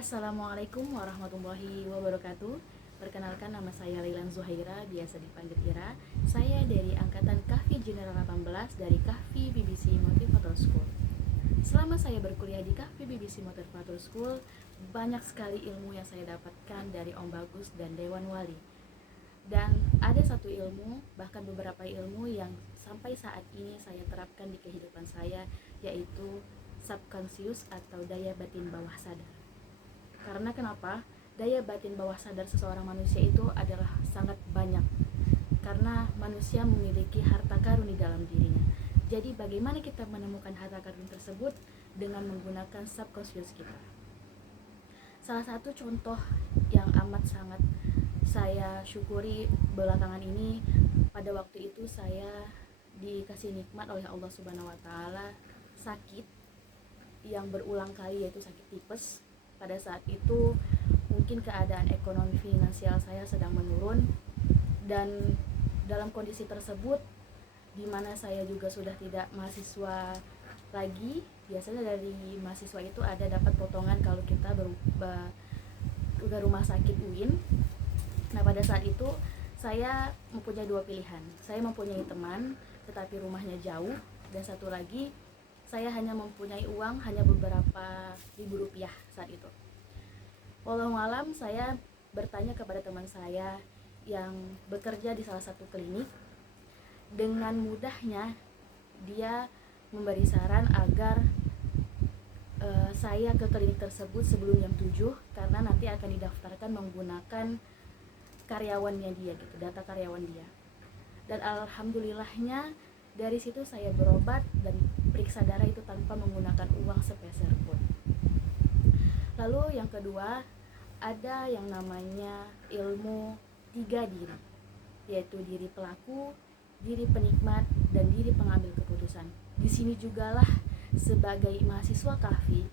Assalamualaikum warahmatullahi wabarakatuh. Perkenalkan, nama saya Lailan Zuhaira, biasa dipanggil Ira. Saya dari angkatan Kahfi General 18 dari Kahfi BBC Motivator School. Selama saya berkuliah di Kahfi BBC Motivator School, banyak sekali ilmu yang saya dapatkan dari Om Bagus dan Dewan Wali. Dan ada satu ilmu, bahkan beberapa ilmu yang sampai saat ini saya terapkan di kehidupan saya, yaitu subconscious atau daya batin bawah sadar. Karena kenapa? Daya batin bawah sadar seseorang manusia itu adalah sangat banyak. Karena manusia memiliki harta karun di dalam dirinya. Jadi bagaimana kita menemukan harta karun tersebut? Dengan menggunakan subconscious kita. Salah satu contoh yang amat sangat saya syukuri belakangan ini, pada waktu itu saya dikasih nikmat oleh Allah Subhanahu wa taala sakit yang berulang kali, yaitu sakit tipes. Pada saat itu mungkin keadaan ekonomi finansial saya sedang menurun, dan dalam kondisi tersebut di mana saya juga sudah tidak mahasiswa lagi. Biasanya dari mahasiswa itu ada dapat potongan kalau kita ke rumah sakit UIN. Nah, pada saat itu saya mempunyai dua pilihan. Saya mempunyai teman tetapi rumahnya jauh, dan satu lagi saya hanya mempunyai uang hanya beberapa ribu rupiah saat itu. Walau malam saya bertanya kepada teman saya yang bekerja di salah satu klinik. Dengan mudahnya dia memberi saran agar saya ke klinik tersebut sebelum jam 7, karena nanti akan didaftarkan menggunakan karyawannya dia gitu, data karyawan dia. Dan alhamdulillahnya dari situ saya berobat dan periksa darah itu tanpa menggunakan uang sepeser pun. Lalu yang kedua, ada yang namanya ilmu 3 diri, yaitu diri pelaku, diri penikmat, dan diri pengambil keputusan. Di sini jugalah sebagai mahasiswa Kahfi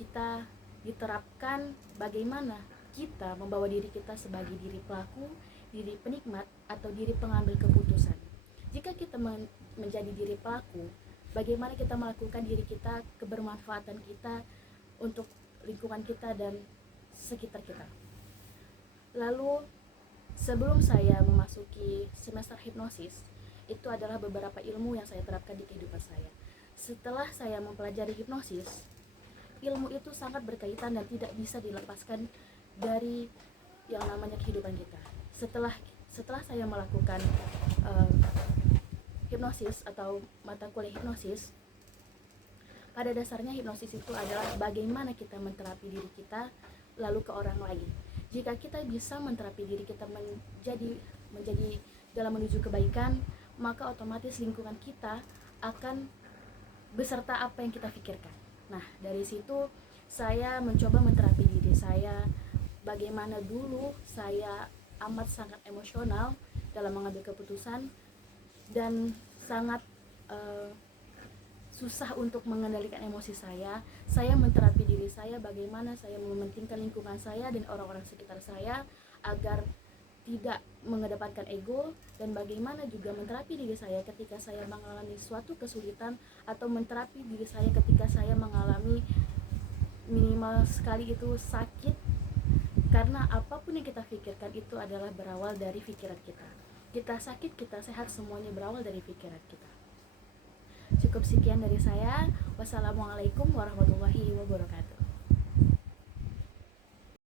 kita diterapkan bagaimana kita membawa diri kita sebagai diri pelaku, diri penikmat, atau diri pengambil keputusan. Jika kita menjadi diri pelaku, bagaimana kita melakukan diri kita, kebermanfaatan kita untuk lingkungan kita dan sekitar kita. Lalu sebelum saya memasuki semester hipnosis, itu adalah beberapa ilmu yang saya terapkan di kehidupan saya. Setelah saya mempelajari hipnosis, ilmu itu sangat berkaitan dan tidak bisa dilepaskan dari yang namanya kehidupan kita. Setelah saya melakukan hipnosis atau mata kuliah hipnosis, pada dasarnya hipnosis itu adalah bagaimana kita menterapi diri kita lalu ke orang lain. Jika kita bisa menterapi diri kita menjadi dalam menuju kebaikan, maka otomatis lingkungan kita akan beserta apa yang kita pikirkan. Nah, dari situ saya mencoba menterapi diri saya. Bagaimana dulu saya amat sangat emosional dalam mengambil keputusan dan sangat susah untuk mengendalikan emosi saya. Saya menterapi diri saya, bagaimana saya mementingkan lingkungan saya dan orang-orang sekitar saya agar tidak mengedepankan ego, dan bagaimana juga menterapi diri saya ketika saya mengalami suatu kesulitan, atau menterapi diri saya ketika saya mengalami minimal sekali itu sakit. Karena apapun yang kita pikirkan itu adalah berawal dari pikiran kita. Kita sakit, kita sehat, semuanya berawal dari pikiran kita. Cukup sekian dari saya. Wassalamualaikum warahmatullahi wabarakatuh.